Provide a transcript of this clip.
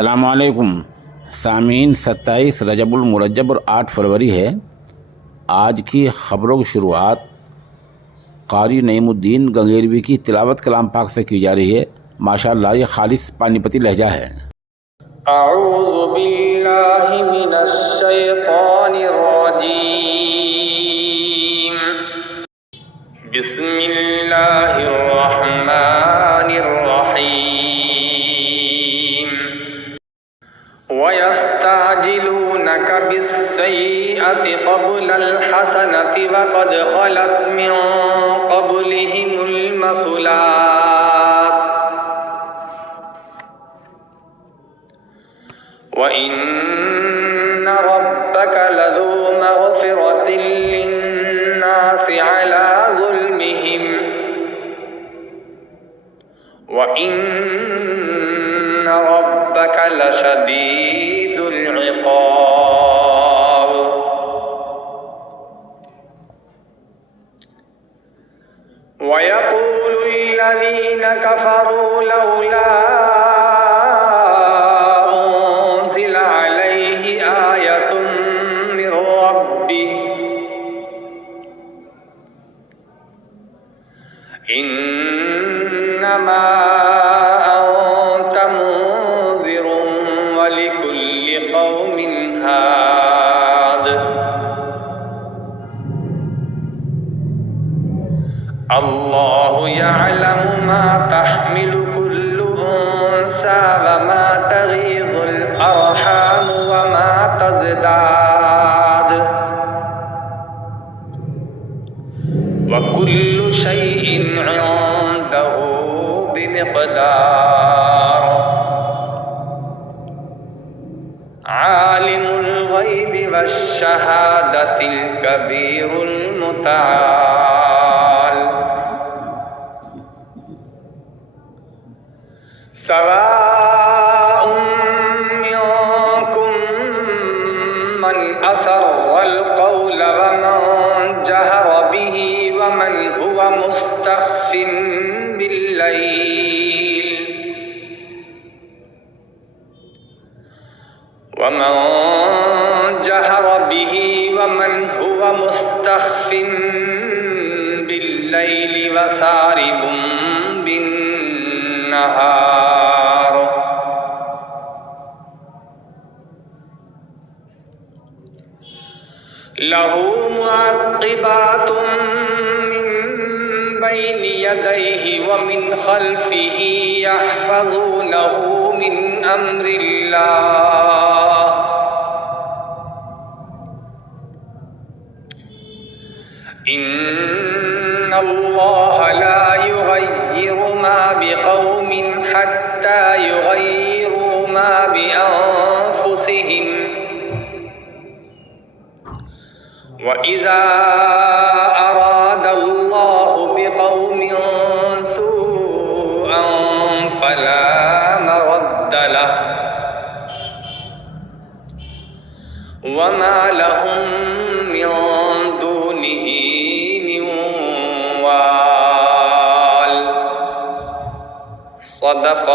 السلام علیکم سامعین، 27 رجب المرجب اور 8 فروری ہے۔ آج کی خبروں کی شروعات قاری نعیم الدین گنگیروی کی تلاوت کلام پاک سے کی جا رہی ہے۔ ماشاءاللہ یہ خالص پانی پتی لہجہ ہے۔ اعوذ باللہ من الشیطان الرجیم، بسم اللہ الرحمن الرحیم۔ وَيَسْتَعْجِلُونَكَ بِالسَّيِّئَةِ قَبْلَ الْحَسَنَةِ وَقَدْ خَلَتْ مِن قَبْلِهِمُ الْمَثُلَاتُ وَإِنَّ رَبَّكَ لَذُو مَغْفِرَةٍ لِلنَّاسِ عَلَى ظُلْمِهِمْ وَإِنَّ رَبَّكَ لَشَدِيدُ الْعِقَابِ۔ وَيَقُولُ الَّذِينَ كَفَرُوا لَوْلَا أُنزِلَ عَلَيْهِ آيَةٌ مِّن رَّبِّهِ إِنَّمَا أَنتَ مُنذِرٌ وَلِكُلِّ قَوْمٍ هَادٍ۔ اللہ يعلم ما تحمل كل أنثى وما تغيض الأرحام وما تزداد وكل شيء عنده بمقدار۔ عالم الغيب والشهادة الكبير المتعال۔ سواء منكم من أسر القول ومن جهر به ومن هو مستخف بالليل وسارب بالنهار۔ له معقبات من بين يديه ومن خلفه يحفظونه من أمر الله۔ إن الله لا يغير ما بقوم حتى يغيروا ما بأنفسهم، وإذا أراد الله بقوم سوءا فلا مرد له وما لهم من دونه من وال۔ صدق